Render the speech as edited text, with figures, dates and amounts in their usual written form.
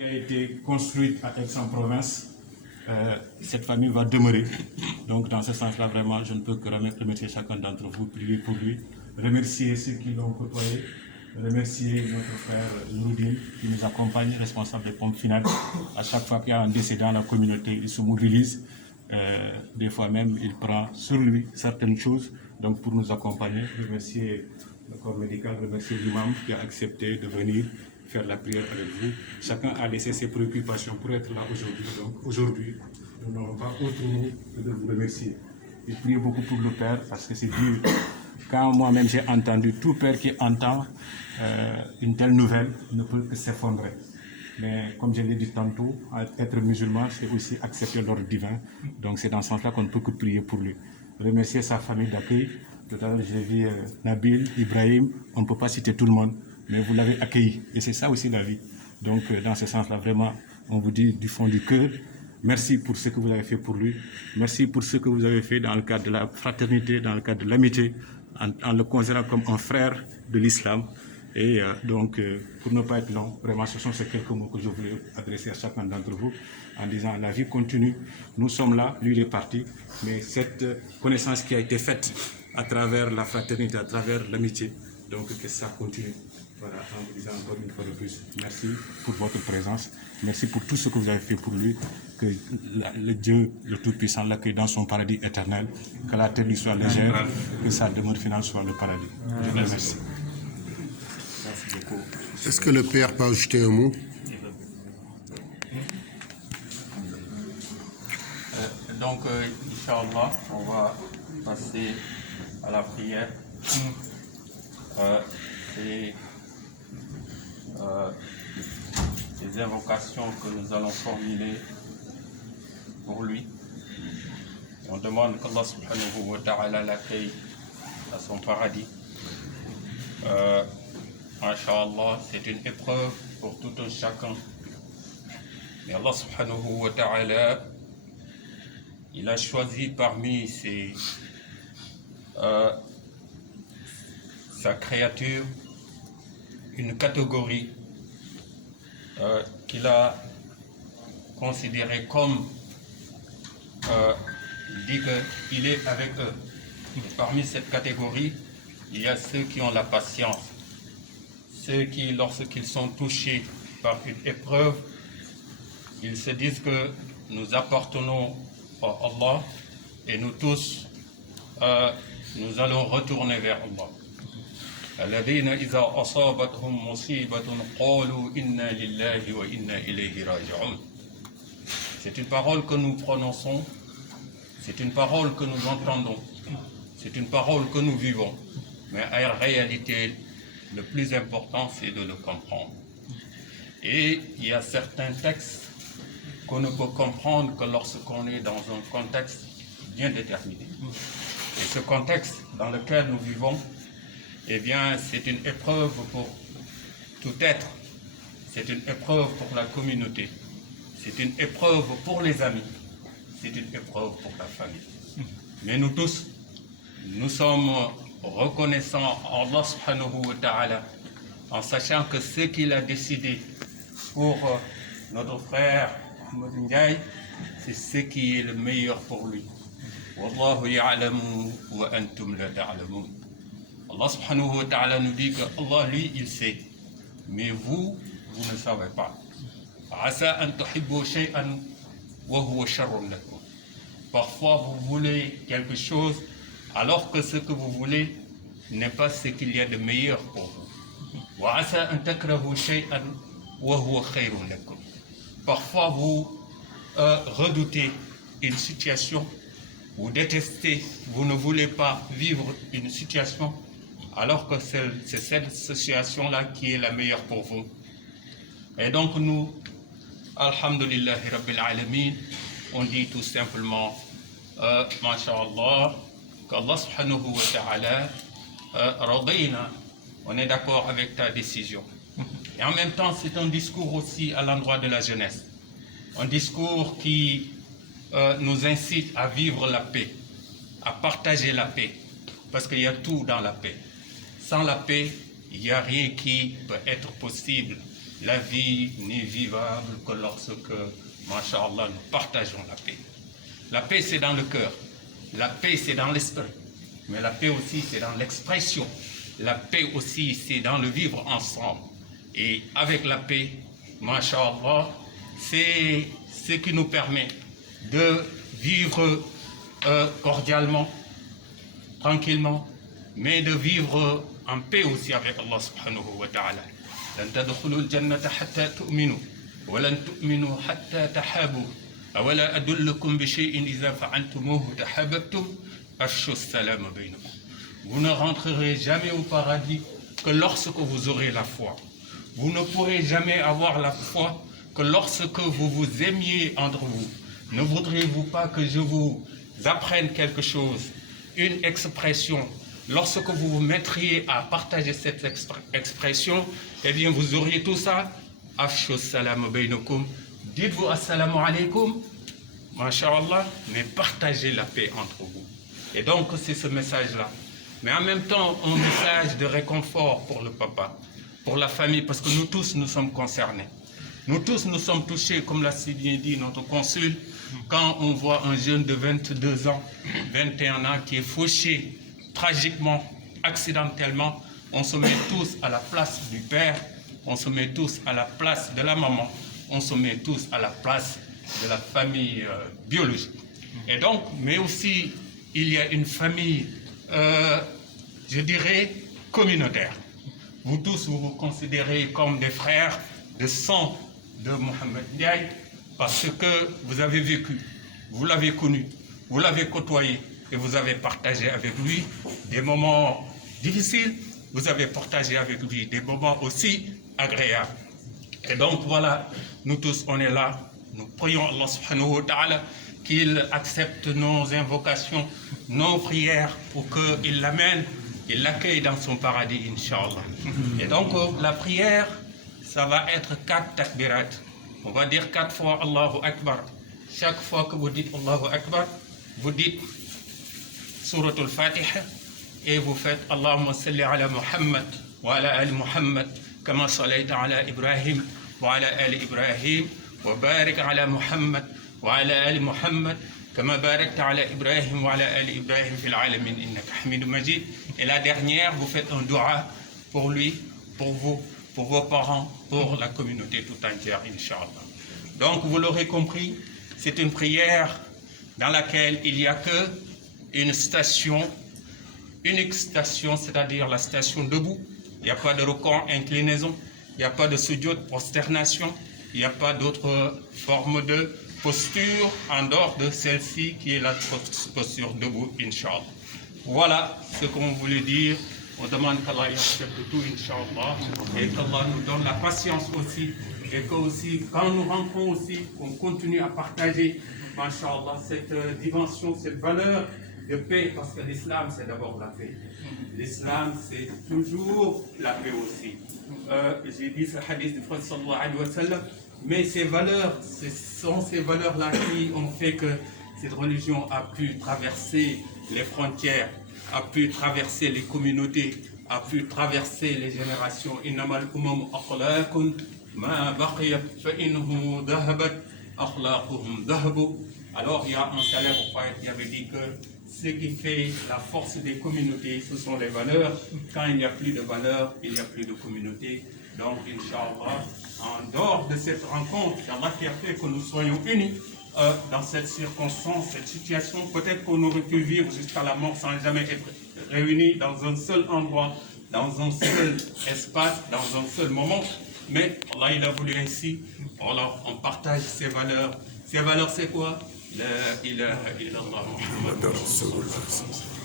qui a été construite à Aix-en-Provence, cette famille va demeurer. Donc dans ce sens-là, vraiment, je ne peux que remercier chacun d'entre vous, prier pour lui, remercier ceux qui l'ont côtoyé, remercier notre frère Nouroudine qui nous accompagne, responsable des pompes finales. À chaque fois qu'il y a un décès dans la communauté, il se mobilise. Des fois même, il prend sur lui certaines choses donc pour nous accompagner. Remercier le corps médical, remercier l'imam qui a accepté de venir faire la prière avec vous. Chacun a laissé ses préoccupations pour être là aujourd'hui. Donc aujourd'hui, nous n'aurons pas autre mot que de vous remercier. Et priez beaucoup pour le Père parce que c'est dur. Quand moi-même j'ai entendu, tout père qui entend une telle nouvelle ne peut que s'effondrer. Mais comme je l'ai dit tantôt, être musulman, c'est aussi accepter l'ordre divin. Donc c'est dans ce sens-là qu'on ne peut que prier pour lui. Remercier sa famille d'accueil. Tout à l'heure, j'ai vu Nabil, Ibrahim, on ne peut pas citer tout le monde, mais vous l'avez accueilli. Et c'est ça aussi la vie. Donc dans ce sens-là, vraiment, on vous dit du fond du cœur, merci pour ce que vous avez fait pour lui. Merci pour ce que vous avez fait dans le cadre de la fraternité, dans le cadre de l'amitié, en le considérant comme un frère de l'islam. Et donc, pour ne pas être long, vraiment, ce sont ces quelques mots que je voulais adresser à chacun d'entre vous en disant la vie continue, nous sommes là, lui il est parti, mais cette connaissance qui a été faite à travers la fraternité, à travers l'amitié, donc que ça continue. Voilà, en vous disant encore une fois de plus, merci pour votre présence, merci pour tout ce que vous avez fait pour lui, que le Dieu, le Tout-Puissant, l'accueille dans son paradis éternel, que la terre lui soit légère, que sa demeure finale soit le paradis. Je vous remercie. Est-ce que le Père peut ajouter un mot? Donc, Inch'Allah, on va passer à la prière. C'est des invocations que nous allons formuler pour lui. On demande qu'Allah subhanahu wa ta'ala l'accueille à son paradis. Inch'Allah, c'est une épreuve pour tout un chacun. Mais Allah subhanahu wa ta'ala, il a choisi parmi sa créature une catégorie qu'il a considérée comme il dit qu'il est avec eux. Et parmi cette catégorie, il y a ceux qui ont la patience, ceux qui, lorsqu'ils sont touchés par une épreuve, ils se disent que nous appartenons à Allah et nous tous, nous allons retourner vers Allah. الذين إذا أصابتهم مصيبة قالوا إنا لله وإنا إليه راجعون. C'est une parole que nous prononçons, c'est une parole que nous entendons, c'est une parole que nous vivons, mais en réalité, le plus important, c'est de le comprendre. Et il y a certains textes qu'on ne peut comprendre que lorsqu'on est dans un contexte bien déterminé. Et ce contexte dans lequel nous vivons, eh bien, c'est une épreuve pour tout être. C'est une épreuve pour la communauté. C'est une épreuve pour les amis. C'est une épreuve pour la famille. Mais nous tous, nous sommes reconnaissants à Allah subhanahu wa ta'ala en sachant que ce qu'il a décidé pour notre frère Ahmed Ndiaye, c'est ce qui est le meilleur pour lui. Wallahu ya'lamu wa antum la ta'lamun. Allah subhanahu wa ta'ala nous dit que Allah, lui, il sait. Mais vous, vous ne savez pas. Parfois, vous voulez quelque chose, alors que ce que vous voulez n'est pas ce qu'il y a de meilleur pour vous. Parfois, vous redoutez une situation, vous détestez, vous ne voulez pas vivre une situation, alors que c'est cette situation-là qui est la meilleure pour vous. Et donc nous, Alhamdulillahi Rabbil Alamin, on dit tout simplement, Masha'Allah, qu'Allah subhanahu wa ta'ala, radina, on est d'accord avec ta décision. Et en même temps, c'est un discours aussi à l'endroit de la jeunesse. Un discours qui nous incite à vivre la paix, à partager la paix, parce qu'il y a tout dans la paix. Sans la paix, il n'y a rien qui peut être possible. la vie n'est vivable que lorsque, masha'Allah, nous partageons la paix. La paix, c'est dans le cœur. La paix, c'est dans l'esprit. Mais la paix aussi, c'est dans l'expression. La paix aussi, c'est dans le vivre ensemble. Et avec la paix, masha'Allah, c'est ce qui nous permet de vivre cordialement, tranquillement, mais de vivre en paix aussi avec Allah subhanahu wa ta'ala. لن تدخلوا الجنة حتى تؤمنوا ولن تؤمنوا حتى تحابوا أولا أدلكم بشيء إذا فعلتموه تحاببتم أفشوا السلام بينكم. Vous ne rentrerez jamais au paradis que lorsque vous aurez la foi. Vous ne pourrez jamais avoir la foi que lorsque vous vous aimiez entre vous. Ne voudriez-vous pas que je vous apprenne quelque chose, une expression? Lorsque vous vous mettriez à partager cette expression, eh bien vous auriez tout ça. Afshu salam baynakum. Dites-vous assalamu alaikum, masha'Allah, mais partagez la paix entre vous. Et donc c'est ce message-là. Mais en même temps, un message de réconfort pour le papa, pour la famille, parce que nous tous, nous sommes concernés. Nous tous, nous sommes touchés, comme l'a si bien dit notre consul, quand on voit un jeune de 22 ans, 21 ans qui est fauché tragiquement, accidentellement, on se met tous à la place du père, on se met tous à la place de la maman, on se met tous à la place de la famille biologique. Et donc, mais aussi, il y a une famille, je dirais, communautaire. Vous tous, vous vous considérez comme des frères de sang de Mohamed Ndiaye, parce que vous avez vécu, vous l'avez connu, vous l'avez côtoyé, et vous avez partagé avec lui des moments difficiles, vous avez partagé avec lui des moments aussi agréables. Et donc voilà, nous tous on est là, nous prions Allah subhanahu wa ta'ala qu'il accepte nos invocations, nos prières pour qu'il l'amène, qu'il l'accueille dans son paradis, Inch'Allah. Et donc la prière, ça va être 4 takbirat. On va dire 4 fois Allahu Akbar. Chaque fois que vous dites Allahu Akbar, vous dites Surat al-Fatiha et vous faites Allahumma salli ala Muhammad wa ala ali Muhammad kama sallaita ala Ibrahim wa ala ali Ibrahim wa barik ala Muhammad wa ala ali Muhammad kama barakta ala Ibrahim wa ala ali Ibrahim fil alamin innaka Hamidum Majid. Et la dernière, vous faites un dua pour lui, pour vous, pour vos parents, pour la communauté tout entière, Inch'Allah. Donc vous l'aurez compris, c'est une prière dans laquelle il n'y a que une station, unique station, c'est-à-dire la station debout. Il n'y a pas de rukû, inclinaison, il n'y a pas de sujoud, prosternation, il n'y a pas d'autre forme de posture en dehors de celle-ci qui est la posture debout, Inch'Allah. Voilà ce qu'on voulait dire. On demande qu'Allah accepte tout, Inch'Allah, et qu'Allah nous donne la patience aussi, et que aussi, quand nous rentrons aussi, on continue à partager, Masha'Allah, cette dimension, cette valeur de paix, parce que l'islam, c'est d'abord la paix. L'islam, c'est toujours la paix aussi. J'ai dit ce hadith du prophète sallallahu alayhi wa sallam, mais ces valeurs, ce sont ces valeurs-là qui ont fait que cette religion a pu traverser les frontières, a pu traverser les communautés, a pu traverser les générations. Innamal umam akhlaqun ma baqiyat fa innahu dhahabat akhlaquhum dhahabu. Alors il y a un célèbre poète qui avait dit que ce qui fait la force des communautés, ce sont les valeurs. Quand il n'y a plus de valeurs, il n'y a plus de communauté. Donc, Inch'Allah, en dehors de cette rencontre, c'est Allah qui a fait que nous soyons unis dans cette circonstance, cette situation. Peut-être qu'on aurait pu vivre jusqu'à la mort sans jamais être réunis dans un seul endroit, dans un seul espace, dans un seul moment. Mais Allah, il a voulu ainsi. Alors, on partage ces valeurs. Ces valeurs, c'est quoi? La ilaha illallah Muhammad Rasulullah.